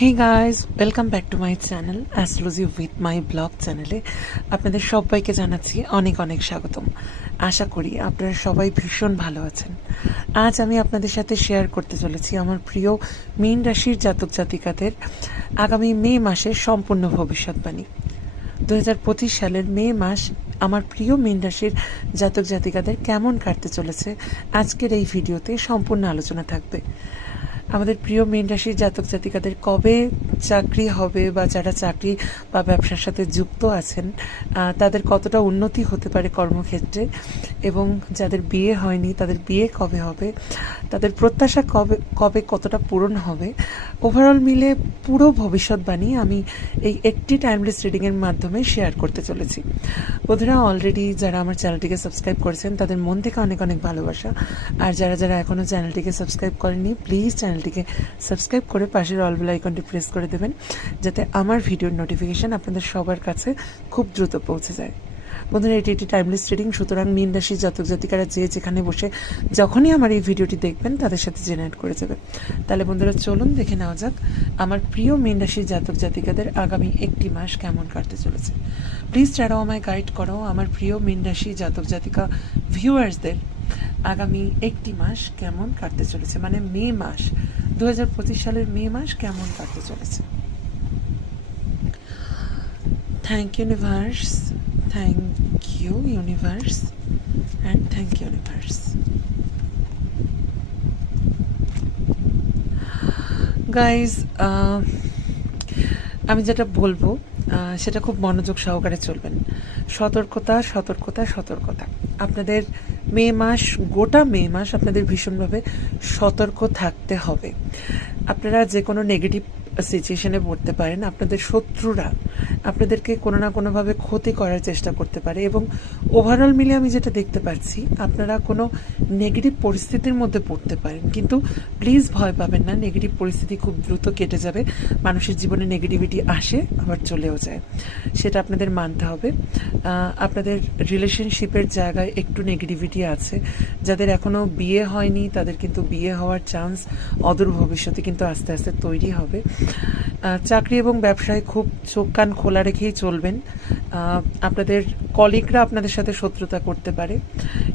Hey guys, welcome back to my channel astrology with my blog চ্যানেলে আপনাদের সবাইকে জানাচ্ছি অনেক অনেক স্বাগতম। আশা করি আপনারা সবাই ভীষণ ভালো আছেন। আজ আমি আপনাদের সাথে শেয়ার করতে চলেছি আমার প্রিয় মীন রাশির জাতক জাতিকাদের আগামী মে মাসের সম্পূর্ণ ভবিষ্যৎবাণী। 2025 সালের মে মাস আমার প্রিয় মীন রাশির জাতক জাতিকাদের কেমন কাটতে চলেছে আজকের এই ভিডিওতে সম্পূর্ণ আলোচনা থাকবে। আমাদের প্রিয় মীন রাশির জাতক জাতিকাদের কবে চাকরি হবে বা যারা চাকরি বা ব্যবসার সাথে যুক্ত আছেন তাদের কতটা উন্নতি হতে পারে কর্মক্ষেত্রে, এবং যাদের বিয়ে হয়নি তাদের বিয়ে কবে হবে, তাদের প্রত্যাশা কবে কবে কতটা পূরণ হবে, ওভারঅল মিলে পুরো ভবিষ্যৎবাণী আমি এই একটি টাইমলেস রিডিংয়ের মাধ্যমে শেয়ার করতে চলেছি। বন্ধুরা, অলরেডি যারা আমার চ্যানেলটিকে সাবস্ক্রাইব করেছেন তাদের মন থেকে অনেক অনেক ভালোবাসা, আর যারা যারা এখনও চ্যানেলটিকে সাবস্ক্রাইব করেননি প্লিজ চ্যানেলটিকে সাবস্ক্রাইব করে পাশের অল বেল আইকনটি প্রেস করে দেবেন, যাতে আমার ভিডিওর নোটিফিকেশান আপনাদের সবার কাছে খুব দ্রুত পৌঁছে যায়। বন্ধুরা, এটি একটি টাইমলেস রিডিং, সুতরাং মীন রাশির জাতক জাতিকারা যে যেখানে বসে যখনই আমার এই ভিডিওটি দেখবেন তাদের সাথে জেনারেট করে যাবে। তাহলে বন্ধুরা চলুন দেখে নেওয়া যাক আমার প্রিয় মীন রাশির জাতক জাতিকাদের আগামী একটি মাস কেমন কাটতে চলেছে। প্লিজ যারাও আমায় গাইড করো আমার প্রিয় মীন রাশি জাতক জাতিকা ভিউয়ার্সদের আগামী একটি মাস কেমন কাটতে চলেছে, মানে মে মাস 2025 সালের মে মাস কেমন কাটতে চলেছে। Thank universe, thank you universe and thank you universe. Guys, আমি যেটা বলবো সেটা খুব মনোযোগ সহকারে চলবেন। সতর্কতা সতর্কতা সতর্কতা। আপনাদের মে মাস, গোটা মে মাস আপনাদের ভীষণভাবে সতর্ক থাকতে হবে। আপনারা যে কোনো নেগেটিভ সিচুয়েশনে পড়তে পারেন, আপনাদের শত্রুরা আপনাদেরকে কোনো না কোনোভাবে ক্ষতি করার চেষ্টা করতে পারে, এবং ওভারঅল মিলে আমি যেটা দেখতে পাচ্ছি আপনারা কোনো নেগেটিভ পরিস্থিতির মধ্যে পড়তে পারেন, কিন্তু প্লিজ ভয় পাবেন না। নেগেটিভ পরিস্থিতি খুব দ্রুত কেটে যাবে। মানুষের জীবনে নেগেটিভিটি আসে আবার চলেও যায়, সেটা আপনাদের মানতে হবে। আপনাদের রিলেশনশিপের জায়গায় একটু নেগেটিভিটি আছে। যাদের এখনও বিয়ে হয়নি তাদের কিন্তু বিয়ে হওয়ার চান্স অদূর ভবিষ্যতে কিন্তু আস্তে আস্তে তৈরি হবে। চাকরি এবং ব্যবসায় খুব চোখ কান খোলা রেখেই চলবেন। আপনাদের কলিগরা আপনাদের সাথে শত্রুতা করতে পারে,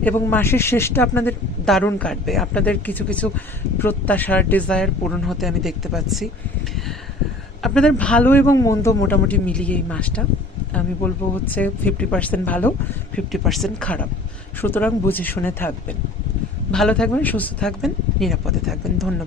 এবং মাসের শেষটা আপনাদের দারুণ কাটবে। আপনাদের কিছু কিছু প্রত্যাশার ডিজায়ার পূরণ হতে আমি দেখতে পাচ্ছি। আপনাদের ভালো এবং মন্দ মোটামুটি মিলিয়ে এই মাসটা আমি বলবো হচ্ছে 50% ভালো, 50% খারাপ। সুতরাং বুঝে শুনে থাকবেন, ভালো থাকবেন, সুস্থ থাকবেন, নিরাপদে থাকবেন। ধন্যবাদ।